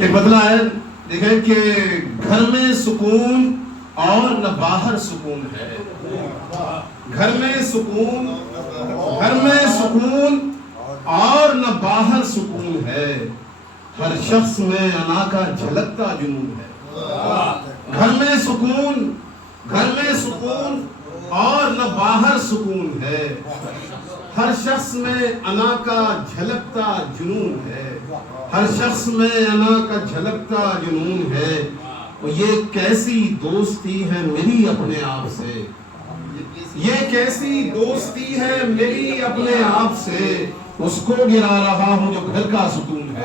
ایک بدلہ ہے، دیکھیں کہ گھر میں سکون اور نہ باہر سکون ہے. گھر میں سکون اور نہ باہر سکون ہے. ہر شخص میں انا کا جھلکتا جنون ہے. گھر میں سکون اور نہ باہر سکون ہے. ہر شخص میں انا کا جھلکتا جنون ہے. ہر شخص میں انا کا جھلکتا جنون ہے. یہ کیسی دوستی ہے میری اپنے آپ سے، یہ کیسی دوستی ہے میری اپنے آپ سے. اس کو گرا رہا ہوں جو گھر کا ستون ہے.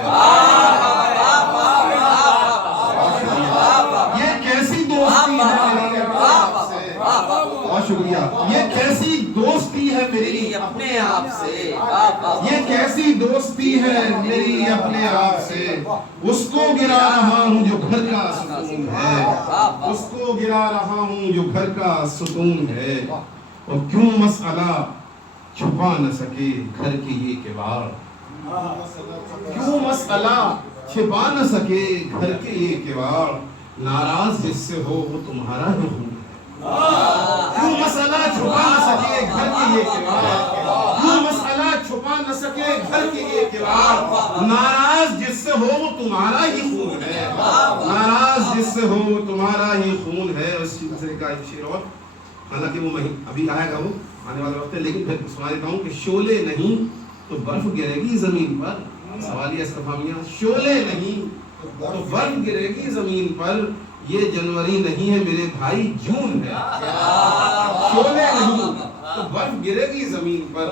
یہ کیسی دوستی ہے میری اپنے آپ سے. بہت شکریہ. یہ کیسی دوستی ہے میری اپنے آپ سے. یہ کیسی دوستی ہے میری اپنے آپ سے. اس کو گرا رہا ہوں جو گھر کا ستون ہے. اس کو گرا رہا ہوں جو گھر کا ستون ہے. اور کیوں مسئلہ چھپا نہ سکے گھر کے یہ کباڑ. کیوں مسئلہ چھپا نہ سکے گھر کے یہ کباڑ. ناراض جس سے ہو وہ تمہارا ہی خون ہے. کیوں مسئلہ چھپا نہ سکے گھر کے یہ کباڑ. کیوں مسئلہ چھپا نہ سکے گھر کے یہ کباڑ. ناراض جس سے ہو وہ تمہارا ہی خون ہے. ناراض جس سے ہو وہ تمہارا ہی خون ہے. اس سلسلے کا ایک شعر اور، حالانکہ وہ ابھی آئے گا وہ آنے والا وقت ہے، لیکن پھر سنا دیتا ہوں کہ شعلے نہیں تو برف گرے گی زمین پر. سوالیہ استفہامیہ. شعلے نہیں تو برف گرے گی زمین پر. یہ جنوری نہیں ہے میرے بھائی جون ہے. شعلے نہیں تو برف گرے گی زمین پر.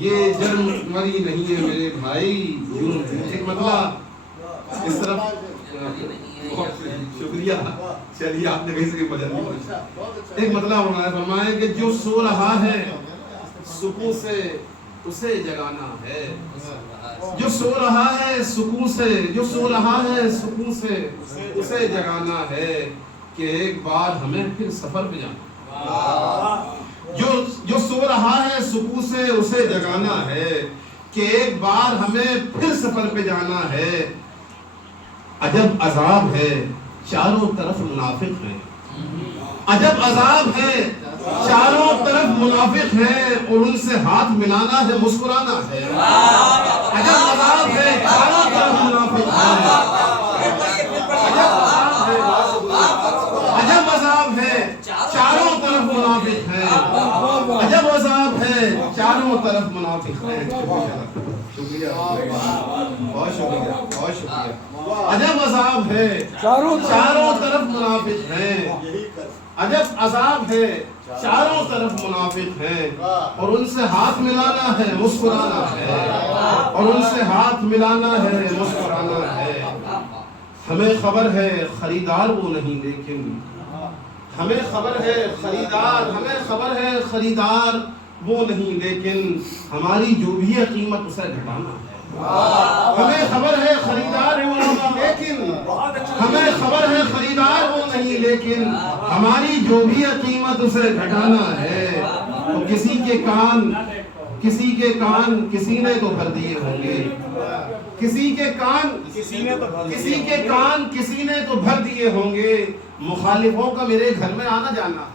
یہ جنوری نہیں ہے میرے بھائی جون ہے. ایک مطلب اس طرف. شکریہ. چلیے آپ نے کہیں سے بدل دیا. ایک مطلب فرمایا کہ جو سو رہا ہے سکون سے اسے جگانا ہے. جو سو رہا ہے سکون سے، جو سو رہا ہے سکون سے اسے جگانا ہے کہ ایک بار ہمیں پھر سفر پہ جانا. جو سو رہا ہے سکون سے اسے جگانا ہے کہ ایک بار ہمیں پھر سفر پہ جانا ہے. عجب عذاب ہے چاروں طرف منافق ہیں. عجب عذاب ہے چاروں طرف منافق ہیں اور ان سے ہاتھ ملانا ہے مسکرانا ہے. عجب عذاب ہے چاروں طرف منافق ہیں. عجب عذاب ہے چاروں طرف منافق ہیں. عجب عذاب ہے چاروں طرف منافق ہیں. شکریہ. بہت شکریہ. بہت شکریہ. عجب عذاب ہے چاروں طرف منافق ہیں. عجب عذاب ہے چاروں طرف منافق ہیں اور ان سے ہاتھ ملانا ہے مسکرانا ہے. اور ان سے ہاتھ ملانا ہے مسکرانا ہے. ہمیں خبر ہے خریدار وہ نہیں لیکن ہمیں خبر ہے خریدار وہ نہیں لیکن ہماری جو بھی ہے قیمت اسے گھٹانا ہے. ہمیں خبر ہے خریدار وہ نہیں لیکن ہمیں خبر ہے خریدار وہ نہیں لیکن ہماری جو بھی ہے قیمت اسے گھٹانا ہے. تو کسی کے کان کسی نے تو بھر دیے ہوں گے. کسی کے کان کسی نے تو بھر دیے ہوں گے. مخالفوں کا میرے گھر میں آنا جانا ہے.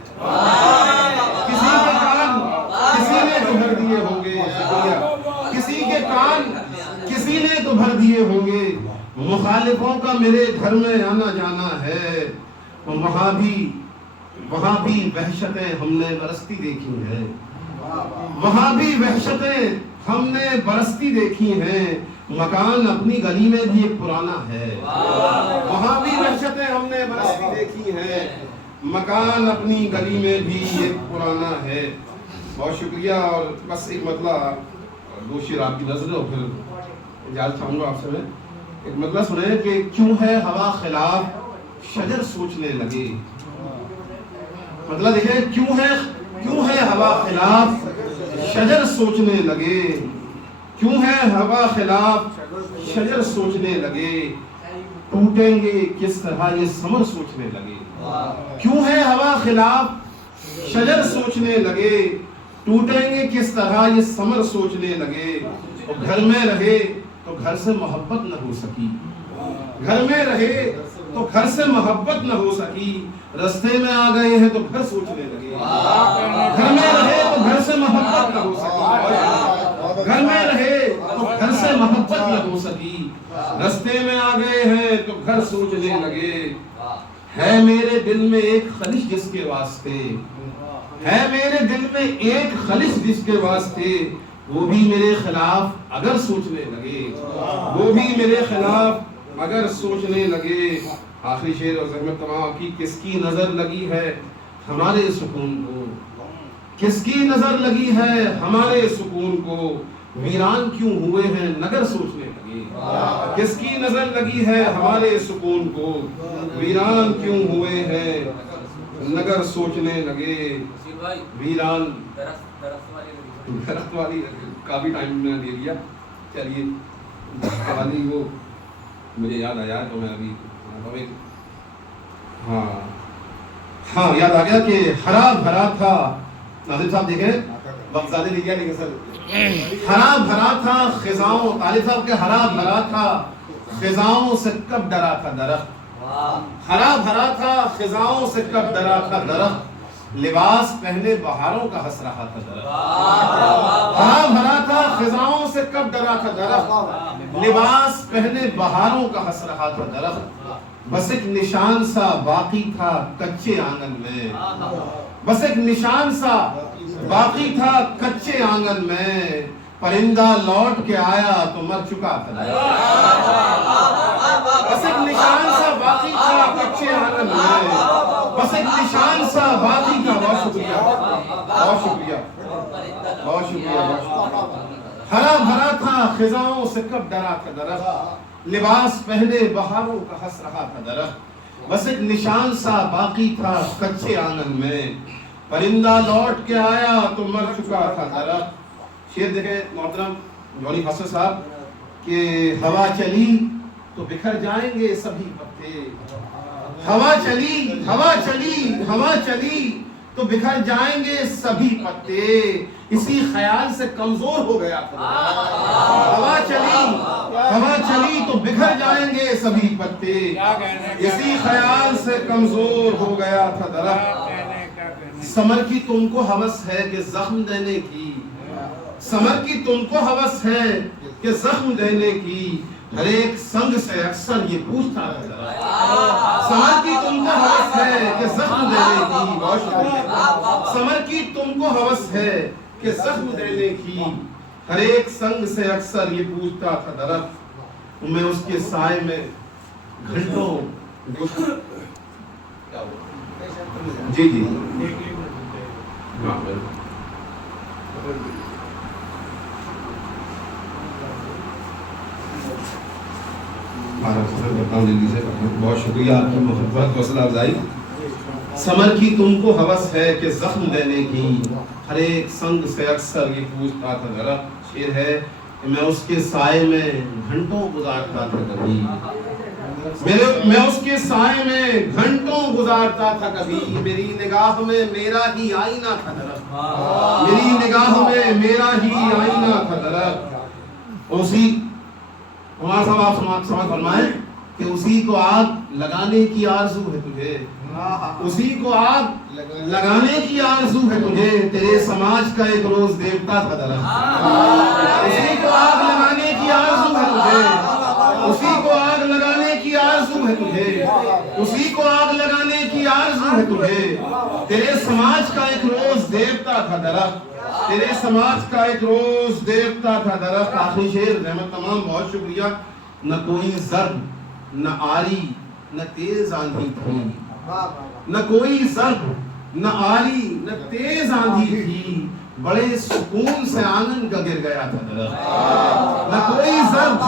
کسی کے کان کسی نے تو بھر دیے ہوں گے. کسی کے کان کسی نے تو بھر دیے ہوں گے. مخالفوں کا میرے گھر میں آنا جانا ہے. وہاں بھی وحشتیں ہم نے برستی دیکھی ہیں. وہاں بھی وحشتیں ہم نے برستی دیکھی ہیں. مکان اپنی گلی میں بھی ایک پرانا ہے. وہاں بھی وحشتیں ہم نے برستی دیکھی ہیں. مکان اپنی گلی میں بھی ایک پرانا ہے. بہت شکریہ. اور بس ایک مطلب دو شعر آپ کی نظر ہو پھر اجازت چاہوں گا آپ سے. میں ایک مطلب سنیں کہ کیوں ہے ہوا خلاف شجر سوچنے لگے. مطلب دیکھیں کیوں ہے ہوا خلاف شجر سوچنے لگے. کیوں ہے ہوا خلاف شجر سوچنے لگے. ٹوٹیں گے کس طرح یہ ثمر سوچنے لگے. کیوں ہے ہوا خلاف شجر سوچنے لگے. ٹوٹیں گے کس طرح یہ ثمر سوچنے لگے. اور گھر میں رہے تو گھر سے محبت نہ ہو سکی. گھر میں رہے تو گھر سے محبت نہ ہو سکی، رستے میں آ گئے ہیں تو گھر سوچنے لگے۔ گھر میں رہے تو گھر سے محبت نہ ہو سکی، گھر میں رہے تو گھر سے محبت نہ ہو سکی، رستے میں آ گئے ہیں تو گھر سوچنے لگے۔ ہے میرے دل میں ایک خلش جس کے واسطے، ہے میرے دل میں ایک خلش جس کے واسطے، وہ بھی میرے خلاف اگر سوچنے لگے، وہ بھی میرے خلاف اگر سوچنے لگے۔ آخری شعر اور زحمت تمام کی، کس کی نظر لگی ہے ہمارے سکون کو، کس کی نظر لگی ہے ہمارے سکون کو، ویران کیوں ہوئے ہیں نگر سوچنے لگے۔ کس کی نظر لگی ہے ہمارے سکون کو، ویران کیوں ہوئے ہیں نگر سوچنے لگے۔ ویران درخت والی کافی ٹائم میں نے دے دیا، چلیے والی وہ مجھے یاد آیا تو میں ابھی ہاں یاد آ گیا کہ ہرا بھرا تھا، ناظر صاحب دیکھیں وقت زیادہ لے گیا لیکن سر، ہرا بھرا تھا خزاؤں، طالب صاحب کے ہرا بھرا تھا خزاؤں سے کب ڈرا تھا درخت، ہرا بھرا تھا خزاؤں سے کب ڈرا تھا درخت، لباس پہنے بہاروں کا ہنس رہا تھا درخت۔ ہرا بھرا تھا خزاؤں سے کب ڈرا تھا درخت، لباس پہنے بہاروں کا ہنس رہا تھا درخت، بس ایک نشان سا باقی تھا کچے آنگن میں، بس ایک نشان سا باقی تھا کچے آنگن میں، پرندہ لوٹ کے آیا تو مر چکا تھا درخت۔ بس ایک نشان سا باقی تھا کچے آنگن میں، بس ایک نشان سا باقی تھا۔ بہت شکریہ بہت شکریہ بہت شکریہ۔ ہرا بھرا تھا خزاؤں سے کب ڈرا تھا درخت، لباس پہنے بہاروں کا ہنس رہا تھا درخت، بس ایک نشان سا باقی تھا کچے آنگن میں، پرندہ لوٹ کے آیا تو مر چکا تھا درخت۔ شعر دیکھیں محترم جونی فاصل صاحب کہ ہوا چلی تو بکھر جائیں گے سبھی پتے، ہوا چلی ہوا چلی ہوا چلی تو بکھر جائیں گے سبھی پتے، اسی خیال سے کمزور ہو گیا تھا۔ ہوا چلی تو بکھر جائیں گے سبھی پتے، اسی خیال سے کمزور ہو گیا تھا درخت۔ سمر کی تم کو ہوس ہے کہ زخم دینے کی، سمر کی تم کو ہوس ہے کہ زخم دینے کی، ہر ایک سنگ سے اکثر یہ پوچھتا ہے درخت۔ سمر کی تم کو ہوس ہے کہ زخم دینے کی، بہت شکریہ۔ سمر کی تم کو ہوس ہے کہ زخم دینے کی، ہر ایک سنگ سے اکثر یہ پوچھتا تھا درخت، میں اس کے سائے میں گھنٹوں جی بہت شکریہ آپ کی محبت حوصلہ افزائی۔ سمر کی تم کو ہوس ہے کہ زخم دینے کی، ہر ایک سنگ سے اکثر یہ پوچھتا تھا درخت۔ شعر ہے کہ میں اس کے سائے میں گھنٹوں گزارتا تھا کبھی، میں اس کے سائے میں گھنٹوں گزارتا تھا کبھی، میری نگاہ میں میرا ہی آئینہ تھا درخت، میری نگاہ میں میرا ہی آئینہ تھا درخت۔ اسی ہمارا صاحب آپ سمجھ فرمائیں کہ اسی کو آگ لگانے کی آرزو ہے تجھے، اسی کو آگ لگانے کی آرزو ہے تجھے، تیرے سماج کا ایک روز دیوتا تھا درخت۔ اسی کو آگ لگانے کی آرزو ہے تجھے، اسی کو آگ لگانے کی آرزو ہے تجھے، اسی کو آگ لگانے کی آرزو ہے تجھے، تیرے سماج کا ایک روز دیوتا تھا درخت، تیرے سماج کا ایک روز دیوتا تھا درخت۔ آخری شعر رحمت تمام بہت شکریہ۔ نہ کوئی ضرب نہ آری نہ تیز آندھی تھی، نہ کوئی ضرب نہ آری نہ تیز آندھی تھی، بڑے سکون سے آنگن کا گر گیا تھا درخت۔ نہ کوئی ضرب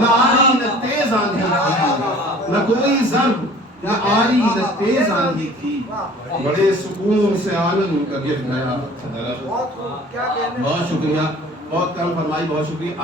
نہ آری نہ تیز آندھی تھی، نہ کوئی ضرب نہ آری نہ تیز آندھی تھی، بڑے سکون سے آنگن کا گر گیا تھا درخت۔ بہت شکریہ، بہت کرم فرمائی، بہت شکریہ۔